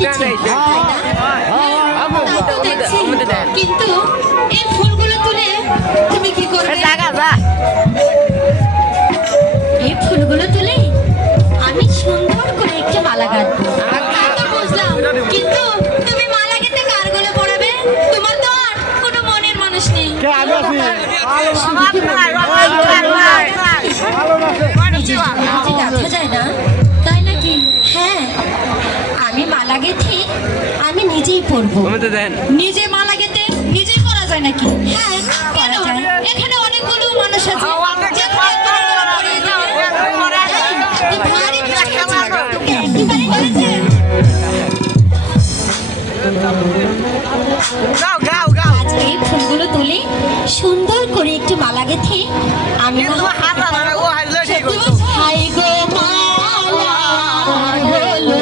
শিখেছে, তাই না? তাই তো দেখছি। কিন্তু এই ফুলগুলো তুলে তুমি কি করবে? এই ফুলগুলো তুলে আমি সুন্দর করে একটি মালা গাঁথবো। তাই তো বুঝলাম, কিন্তু তুমি মালা গেঁথে কার গলে পড়াবে? তোমার তো আর কোনো মনের মানুষ নেই। গাঁথা যায় না, তাই নাকি? হ্যাঁ, আমি মালা গেঁথে আমি নিজেই পরবো। নিজে মালা গেঁথে নিজেই করা যায় নাকি? হ্যাঁ, কেন? এখানে অনেকগুলো মানুষ আছে। আজকে এই ফুলগুলো তুলে সুন্দর করে একটু মালা গেঁথে আমি হাই গো মালা হলো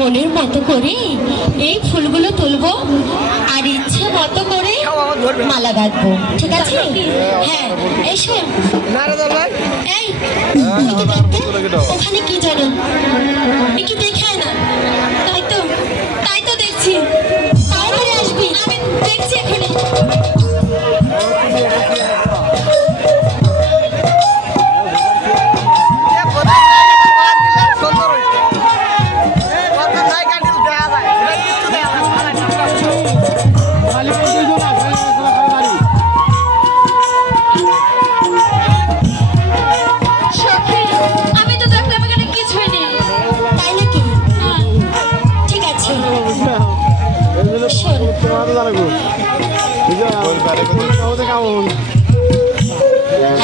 মনের মতো করে এই ফুলগুলো তুলবো আর ইচ্ছে মতো করে মালা গাঁথবো, ঠিক আছে? হ্যাঁ, এসো। এই ওখানে কি জানো, একটু দেখে না? তাই তো দেখছি আসছি, তাড়াতাড়ি আসবি, আমি দেখছি এখানে। সখী, আমি তো দেখলাম এখানে কিছুই নেই। তাই নাকি? ঠিক আছে, শোন।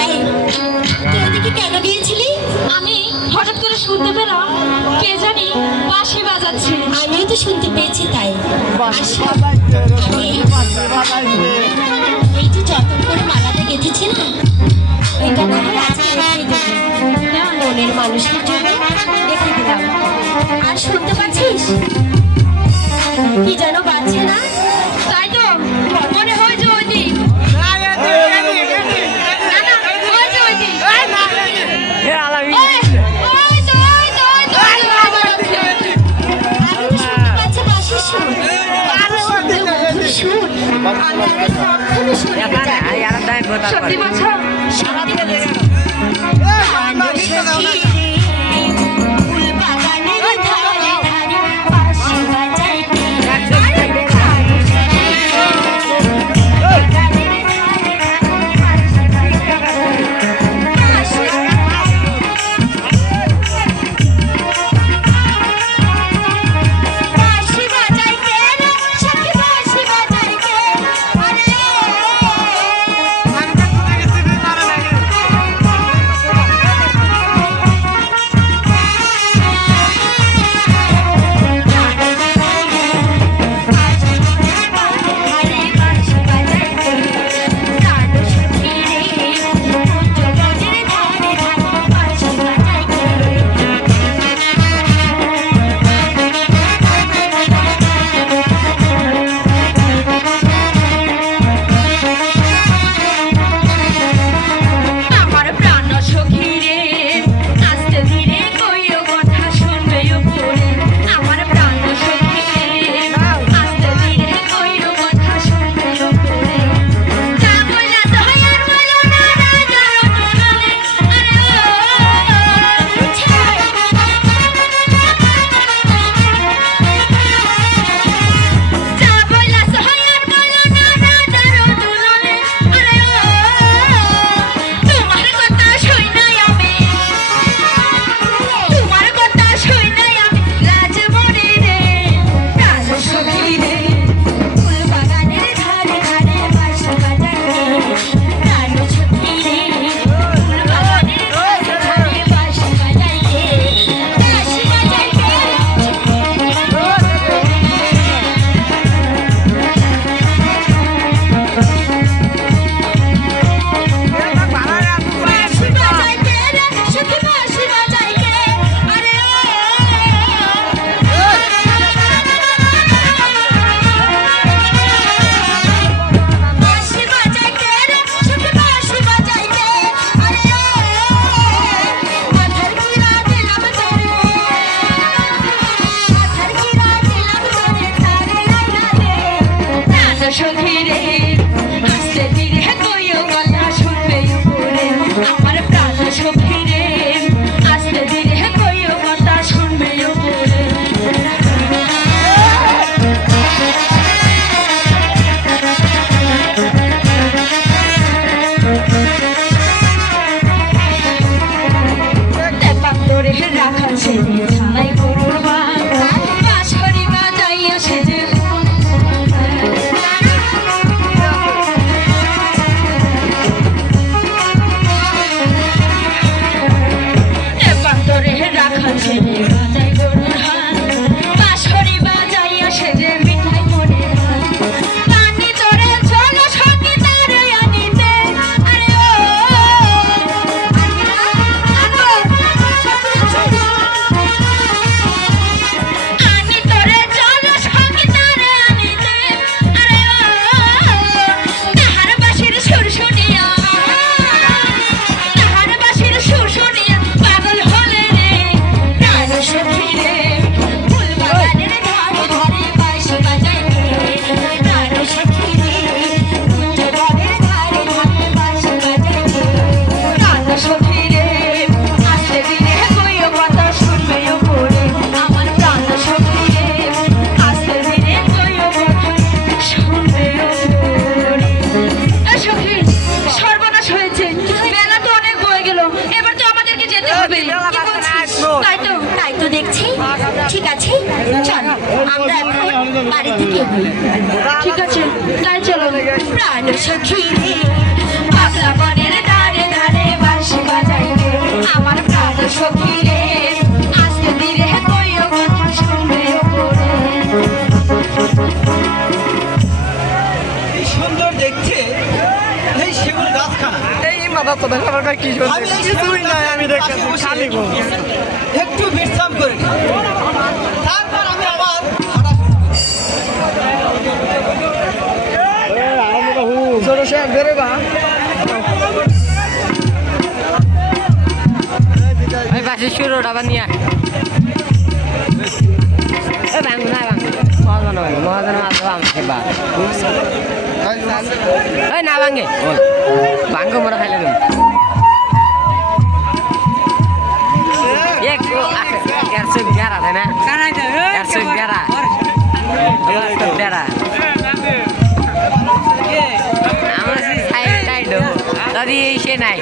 এই, তুই ওদিকে কেন গিয়েছিলি? আমি হঠাৎ করে শুনতে পেলাম কে জানি বাঁশি বাজাচ্ছে। আমিও তো শুনতে পেয়েছি, তাই আচ্ছা, এই যে যত্ন করে মালাটা গেঁথেছি না, এটা না হয় আজকে রেখে দেবো। মনের মানুষের জন্য রেখে দিলাম। আর শুনতে পাচ্ছিস কি যেন বাজছে না? তাই তো মনে হয় যে ওই দিন সত্যি বলছো? ঠিক আছে তাই চলো। প্রাণ সখী রে পাগলা বনের ধারে ধারে বাঁশি বাজাই রে আমার প্রাণ সখী রে আস্তে ধীরে কইও কথা শুনবে করে। সুন্দর দেখছে এই সেগুন গাছখানা। আমি কিছুই নাই, আমি দেখতেছি খালি গো। একটু বিশ্রাম করে নিই। তারপর আমি আবার ছোট সাহেব বেরে বা ওই পাশে শুরুটা আবার নিয়ে ভাঙবো না ভাঙবো মহাজন মাছ আমাকে বা ওই না ভাঙে ভাঙ্গো মোরা খাইলে তুমি একশো বেড়া তাই না একশো বেড়া বেড়া আমরা সেই সাইড সাইড যদি সে নাই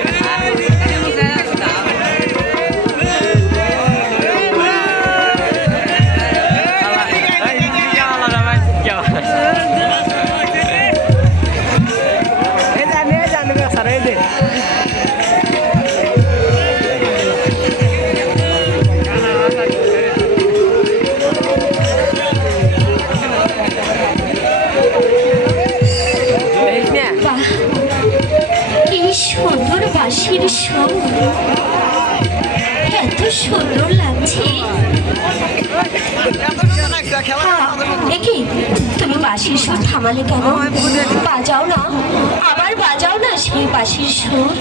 কি সুন্দর বাঁশির সুর, এত সুন্দর লাগছে। দেখি তুমি বাঁশির সুর থামালে কেন? বাজাও না, আবার বাজাও না সেই বাঁশির সুর।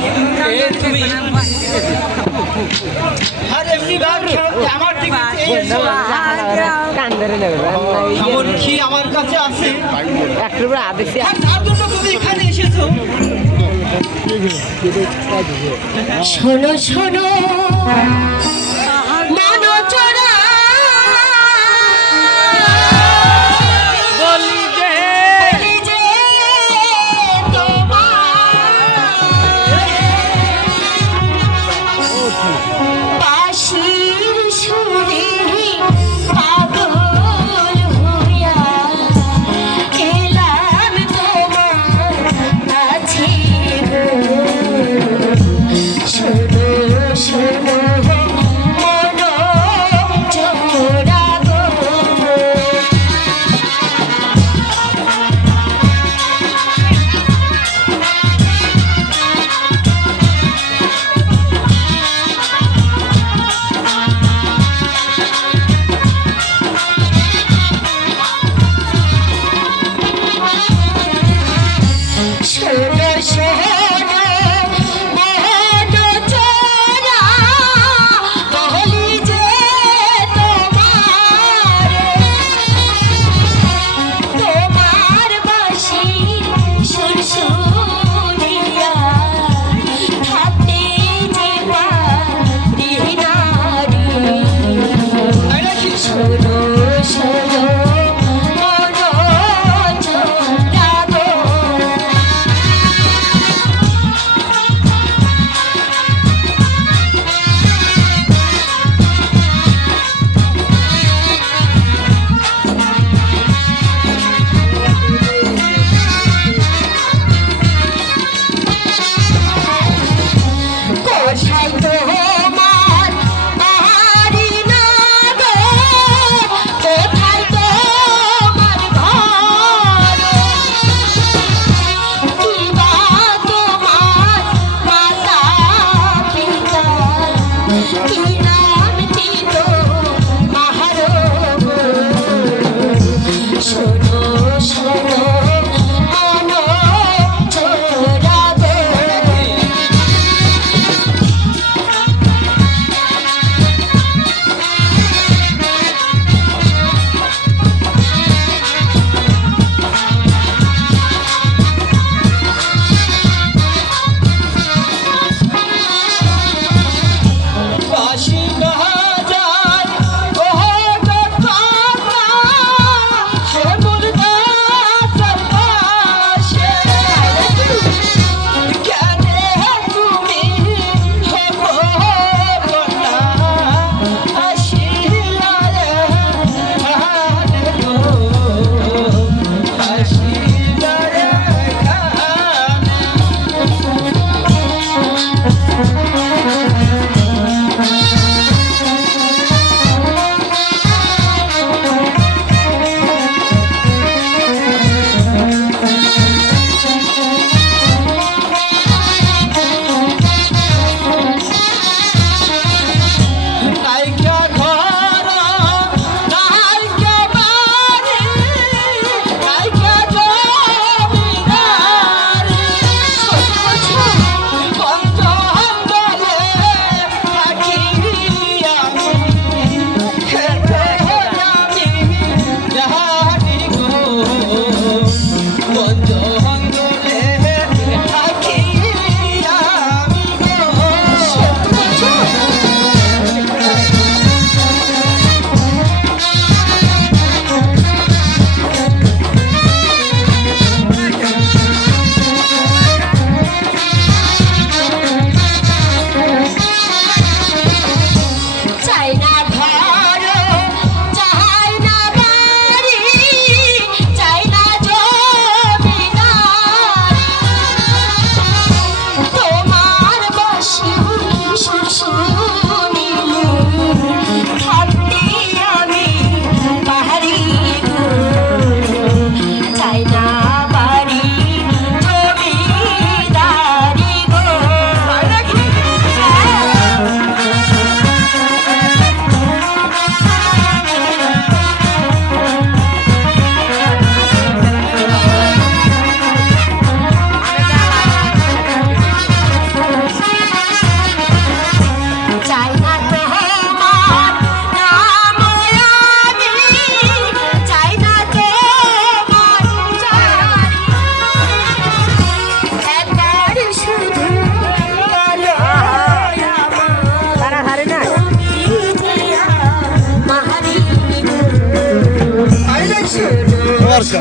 আর এমনি গান আমার দিকে সামর্থ্য আমার কাছে আছে। একটু আদেশে আর তার জন্য তুমি এখানে এসেছো। শোনো শোনো মনোচরা বলি যে বাঁশির সুরে পাগল হইয়া এলাম তোমার কাছে গো। শোনো শোনো মার্কা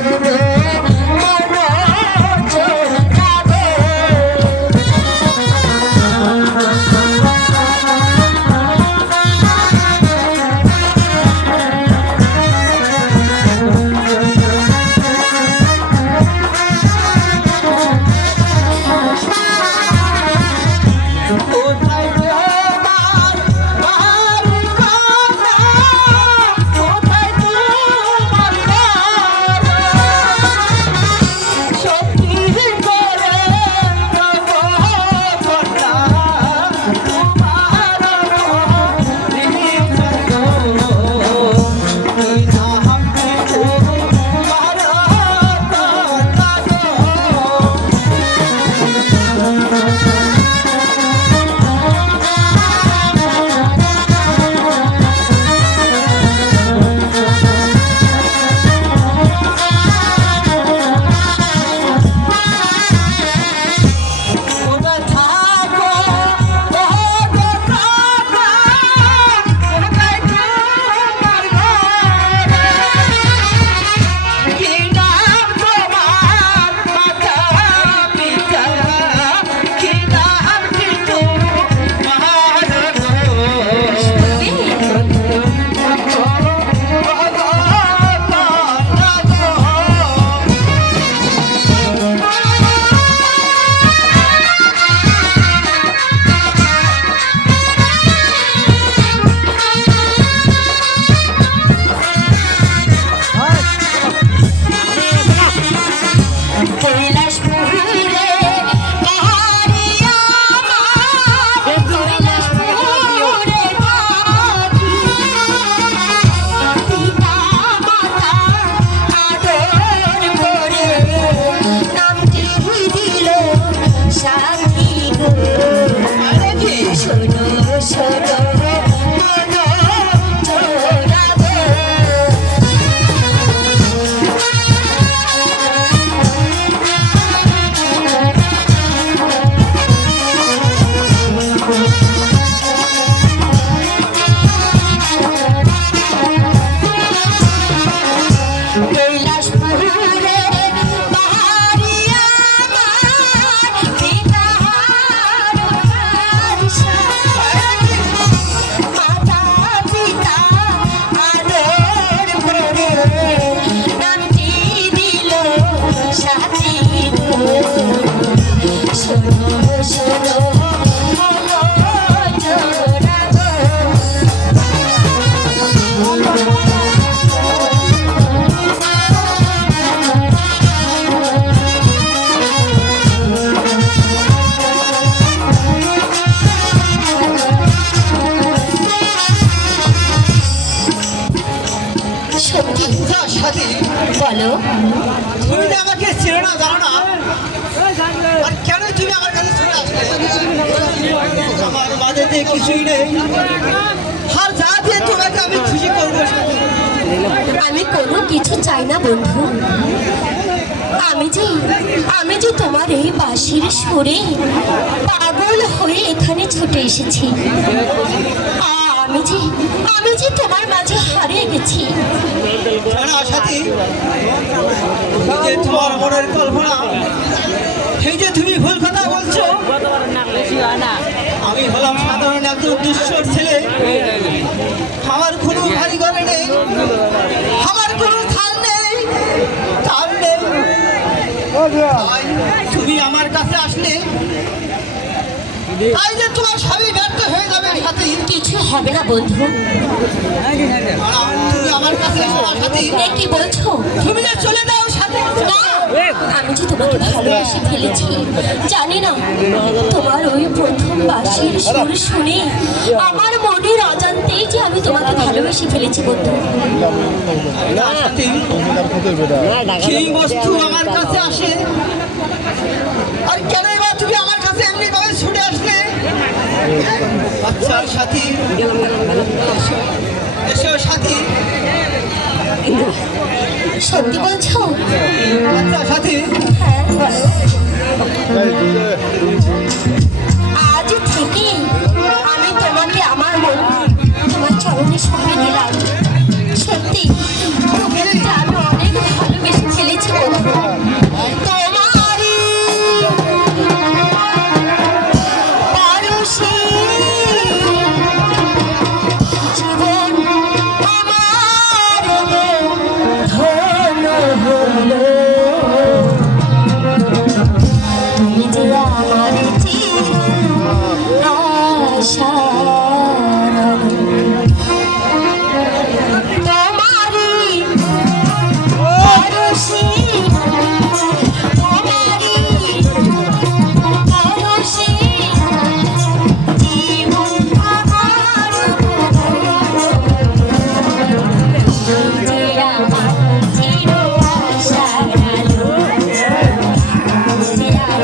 সাথী বলো তুমি তো আমাকে চেনো না জানো না আর কেন তুমি আমার কাছে চলে আসলে আমার বাড়িতে কিছুই নেই আর যা দিয়ে তোমাকে আমি খুশি করবো সাথী আমি কোনো কিছু চাই না বন্ধু আমি যে তোমার এই বাঁশির সুরে পাগল হয়ে এখানে ছুটে এসেছি আমি যে তোমার মাঝে হারিয়ে গেছি না সাথী যে তোমার মনের কল্পনা এই যে তুমি ভুল কথা বলছো আমি হলাম সাধারণ একজন দুঃস্থর ছেলে আমার কোনো বাড়ি ঘরে নেই আমার কোনো থাল নেই তাল নেই তাই তুমি আমার কাছে আসলে তাই যে তোমার স্বামী ব্যর্থ হয়ে যাবে সাথী কিছু হবে না বন্ধু তুমি আমার কাছে এসো না সাথী এ কি বলছো তুমি যে চলে যাও সাথী না, আমি যে তোমাকে ভালোবেসে ফেলেছি জানি না তোমার ওই প্রথম বাঁশির সুর শুনে আমার মনের অজান্তেই যে আমি তোমাকে ভালোবেসে ফেলেছি বন্ধু না সাথী সেই বস্তু আমার কাছে আসে আর কেন এবার তুমি আমার কাছে এমনি ভাবে ছুটে আসলে আচ্ছা সাথী এসো সাথী সত্যি বলছো আচ্ছা সাথী হ্যাঁ বলো আজ থেকে আমি তোমাকে আমার মন তোমার চরণে সঁপে দিলাম সত্যি তোমাকে আমি অনেক ভালোবেসেছি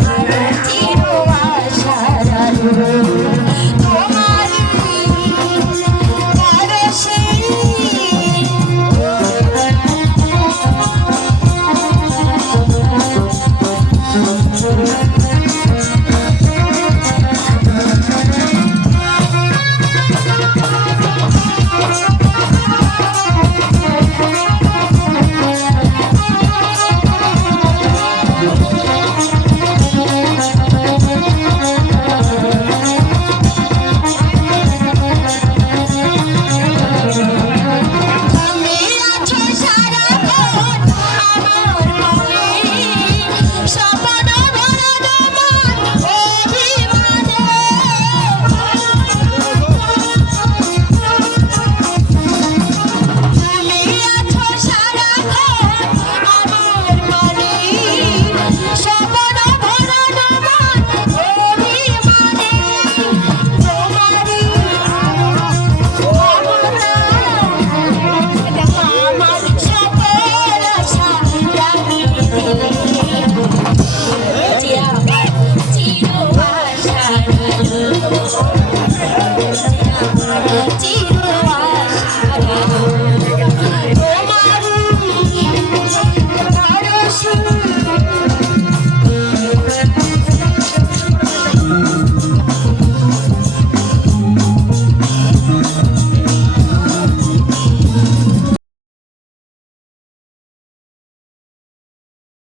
ভাই